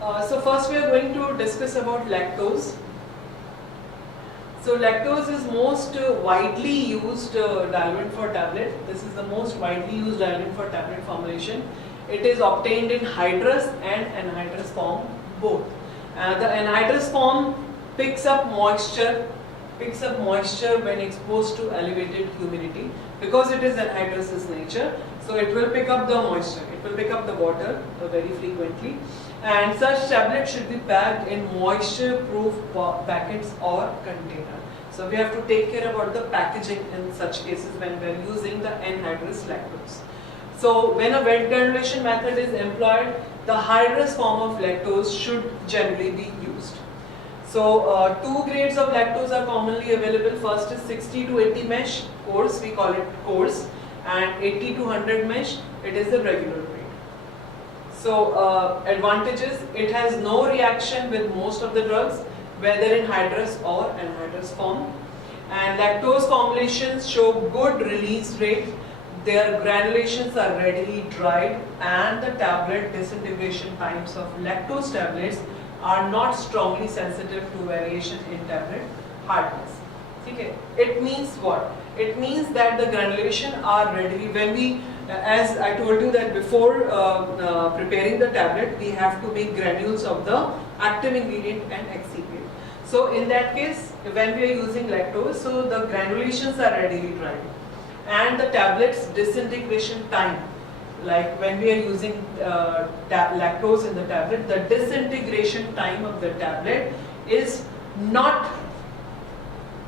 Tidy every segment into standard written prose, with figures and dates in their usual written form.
So first we are going to discuss about lactose. So lactose is most widely used diluent for tablet. This is the most widely used diluent for tablet formulation. It is obtained in hydrous and anhydrous form both. The anhydrous form picks up moisture when exposed to elevated humidity, because it is anhydrous in nature. So it will pick up the moisture, it will pick up the water very frequently, and such tablets should be packed in moisture proof packets or container. So we have to take care about the packaging in such cases when we are using the anhydrous lactose. So when a wet granulation method is employed, the hydrous form of lactose should generally be used. So two grades of lactose are commonly available. First is 60 to 80 mesh coarse, we call it coarse, and 80 to 100 mesh, it is the regular grade. So advantages: it has no reaction with most of the drugs, whether in hydrous or anhydrous form, and lactose formulations show good release rate. Their granulations are readily dried, and the tablet disintegration times of lactose tablets are not strongly sensitive to variation in tablet hardness. Okay. It means what? It means that the granulation are readily, when we, as I told you that before preparing the tablet, we have to make granules of the active ingredient and excipient. So in that case, when we are using lactose, so the granulations are readily dried, and the tablet's disintegration time, like when we are using lactose in the tablet, the disintegration time of the tablet is not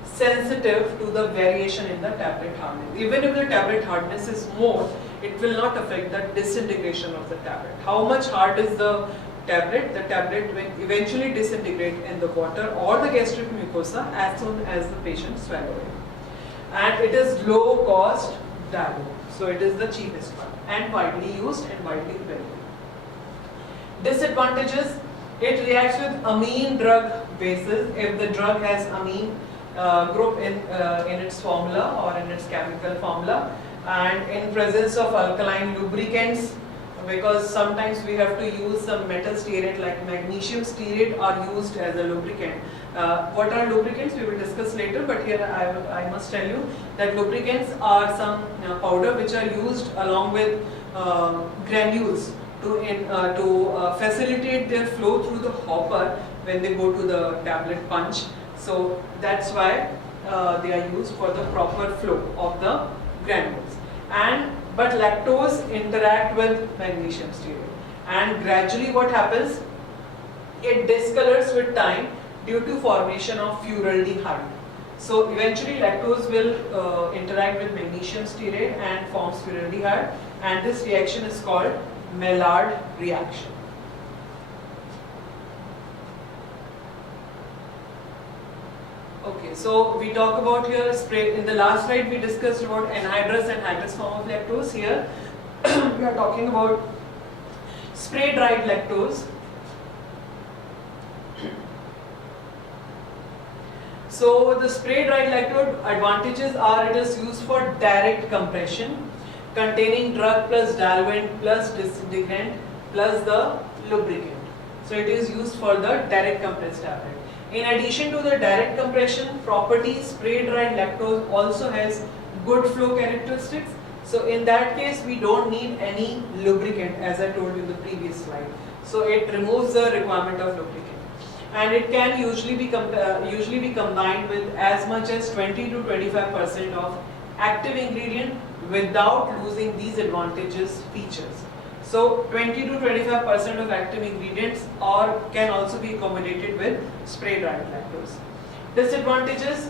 sensitive to the variation in the tablet hardness. Even if the tablet hardness is more, it will not affect the disintegration of the tablet. How much hard is the tablet? The tablet will eventually disintegrate in the water or the gastric mucosa as soon as the patient swallows it. And it is low cost diluent. So it is the cheapest one and widely used and widely available. Disadvantages: it reacts with amine drug bases if the drug has amine group in its formula or in its chemical formula, and in presence of alkaline lubricants, because sometimes we have to use some metal stearate like magnesium stearate are used as a lubricant. What are lubricants we will discuss later, but here I must tell you that lubricants are some powder which are used along with granules to facilitate their flow through the hopper when they go to the tablet punch. So that's why they are used for the proper flow of the granules. But lactose interact with magnesium stearate, and gradually what happens? It discolors with time due to formation of furaldehyde. So eventually lactose will interact with magnesium stearate and forms furaldehyde, and this reaction is called Maillard reaction. Okay, so we talk about here spray. In the last slide we discussed about anhydrous and hydrous form of lactose. Here we are talking about spray dried lactose. So the spray dried lactose advantages are: it is used for direct compression, containing drug plus diluent plus disintegrant plus the lubricant. So it is used for the direct compressed tablet. In addition to the direct compression properties, spray dried lactose also has good flow characteristics. So in that case we don't need any lubricant, as I told you in the previous slide. So it removes the requirement of lubricant, and it can usually be combined with as much as 20 to 25% of active ingredient without losing these advantageous features. So 20 to 25% of active ingredients can also be accommodated with spray dried lactose. Disadvantages: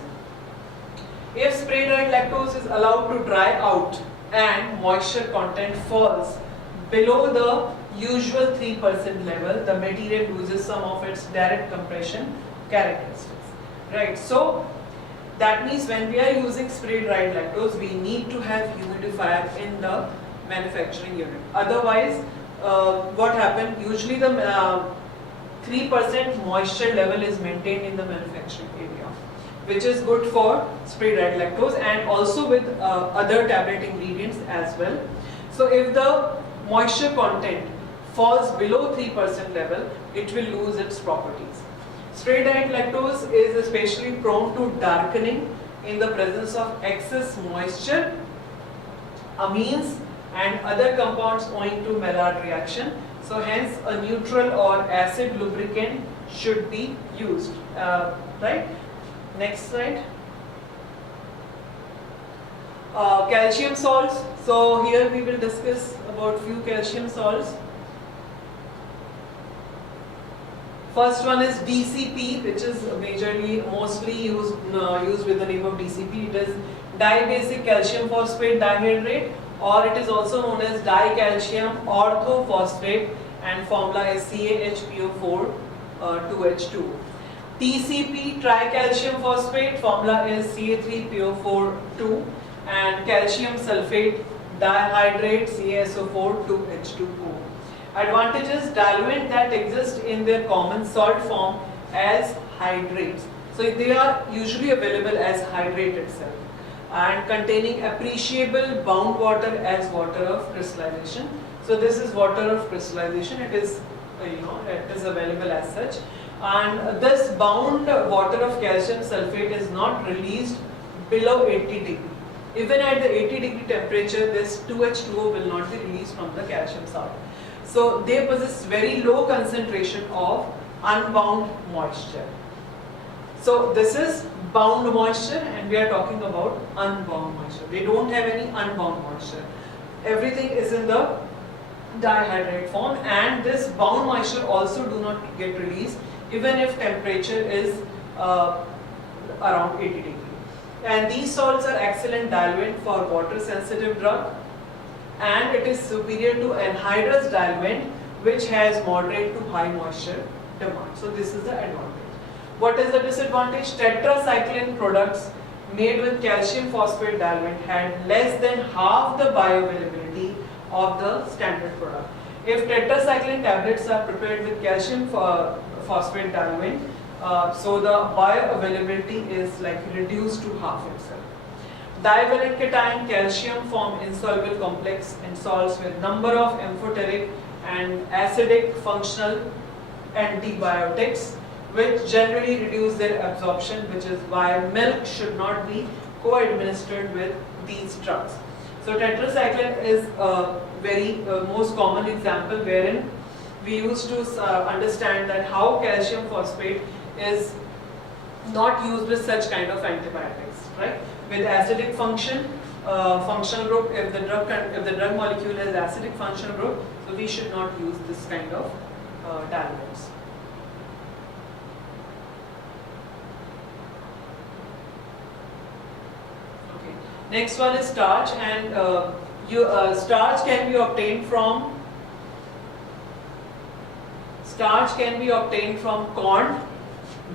if spray dried lactose is allowed to dry out and moisture content falls below the usual 3% level, the material loses some of its direct compression characteristics. Right. So that means when we are using spray dried lactose, we need to have humidifier in the manufacturing unit. Otherwise, what happens? Usually the 3% moisture level is maintained in the manufacturing area, which is good for spray dried lactose and also with other tablet ingredients as well. So if the moisture content falls below 3% level, it will lose its properties. Straight diet lactose is especially prone to darkening in the presence of excess moisture, amines and other compounds owing to Maillard reaction. So hence a neutral or acid lubricant should be used. Right? Next slide. Calcium salts. So here we will discuss about few calcium salts. First one is DCP, which is mostly used with the name of DCP. It is dibasic calcium phosphate dihydrate, or it is also known as dicalcium orthophosphate, and formula is CaHPO4 2H2. TCP, tricalcium phosphate, formula is Ca3PO4 2, and calcium sulfate dihydrate CaSO4 2H2O. Advantages: diluent that exist in their common salt form as hydrates. So they are usually available as hydrate itself, and containing appreciable bound water as water of crystallization. So this is water of crystallization. It is it is available as such, and this bound water of calcium sulfate is not released below 80 degree. Even at the 80 degree temperature, this 2H2O will not be released from the calcium salt. So they possess very low concentration of unbound moisture. So this is bound moisture, and we are talking about unbound moisture. They don't have any unbound moisture. Everything is in the dihydrate form, and this bound moisture also do not get released even if temperature is around 80 degree. And these salts are excellent diluent for water sensitive drug, and it is superior to anhydrous diluent which has moderate to high moisture demand. So this is the advantage. What is the disadvantage? Tetracycline products made with calcium phosphate diluent had less than half the bioavailability of the standard product. If tetracycline tablets are prepared with calcium phosphate diluent, so the bioavailability is like reduced to half itself. Divalent cation calcium form insoluble complex in salts with number of amphoteric and acidic functional antibiotics, which generally reduce their absorption, which is why milk should not be co-administered with these drugs. So tetracycline is a very most common example wherein we used to understand that how calcium phosphate is not used with such kind of antibiotics, right? With acidic functional group, if the drug molecule has acidic functional group, so we should not use this kind of diluents. Okay. Next one is starch, and starch can be obtained from corn,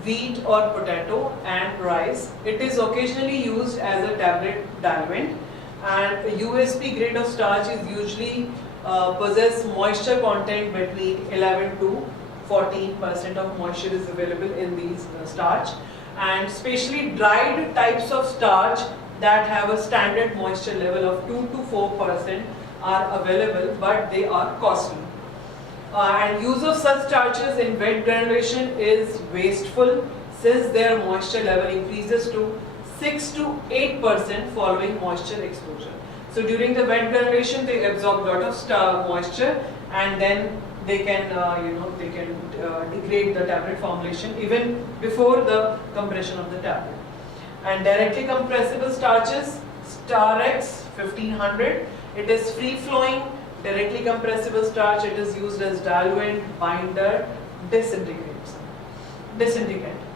wheat or potato, and rice. It is occasionally used as a tablet diluent, and a USP grade of starch is usually possess moisture content between 11 to 14% of moisture is available in these starch, and especially dried types of starch that have a standard moisture level of 2 to 4% are available, but they are costly. And use of such starches in wet granulation is wasteful, since their moisture level increases to 6 to 8% following moisture exposure. So during the wet granulation, they absorb a lot of moisture, and then they can degrade the tablet formulation even before the compression of the tablet. And directly compressible starches, Starex 1500, it is free flowing directly compressible starch. It is used as diluent, binder, disintegrant.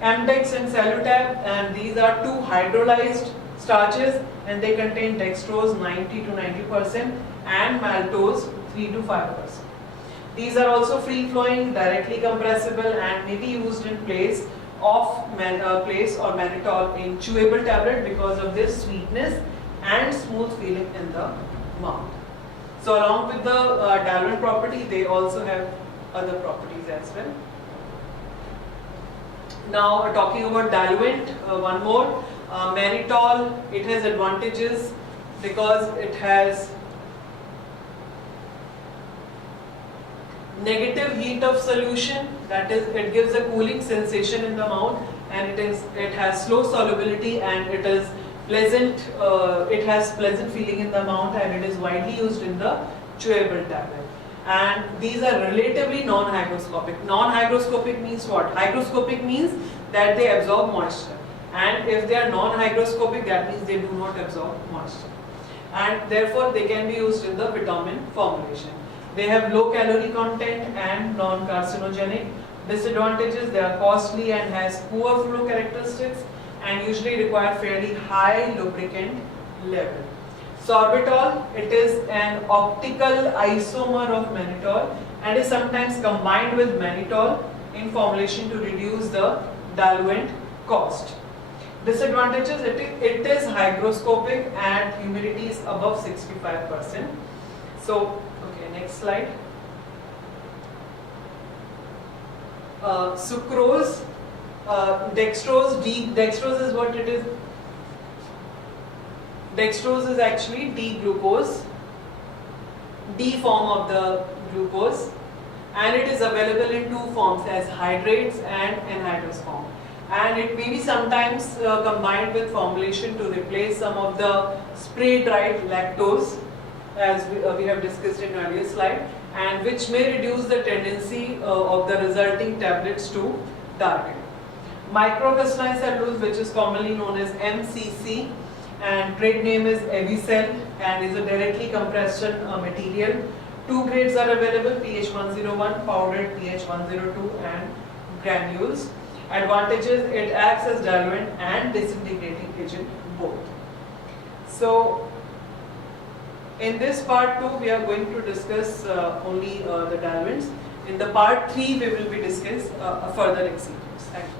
Amdex and Salutab, and these are two hydrolyzed starches, and they contain dextrose 90 to 90% and maltose 3 to 5%. These are also free flowing, directly compressible, and may be used in place of or mannitol in chewable tablet because of their sweetness and smooth feeling in the mouth. So along with the diluent property, they also have other properties as well. Now talking about diluent, one more, mannitol, it has advantages because it has Negative heat of solution, that is, it gives a cooling sensation in the mouth, and it has slow solubility, and it is pleasant. It has pleasant feeling in the mouth, and it is widely used in the chewable tablet. And these are relatively non-hygroscopic. Non-hygroscopic means what? Hygroscopic means that they absorb moisture, and if they are non-hygroscopic, that means they do not absorb moisture, and therefore they can be used in the vitamin formulation. They have low calorie content and non-carcinogenic. Disadvantages: they are costly and has poor flow characteristics, and usually require fairly high lubricant level. Sorbitol, it is an optical isomer of mannitol and is sometimes combined with mannitol in formulation to reduce the diluent cost. Disadvantages: it is hygroscopic and humidity is above 65%. So, okay, next slide. Sucrose, dextrose, dextrose is what it is. Dextrose is actually D-glucose, D form of the glucose, and it is available in two forms, as hydrates and anhydrous form. And it may be sometimes combined with formulation to replace some of the spray-dried lactose, as we have discussed in earlier slide, and which may reduce the tendency of the resulting tablets to darken. Microcrystalline cellulose, which is commonly known as MCC, and trade name is Avicel, and is a directly compression material. Two grades are available: pH 101, powdered, pH 102, and granules. Advantages: it acts as diluent and disintegrating agent both. So, in this part 2, we are going to discuss only the diluents. In the part 3, we will be discuss further examples. Thank you.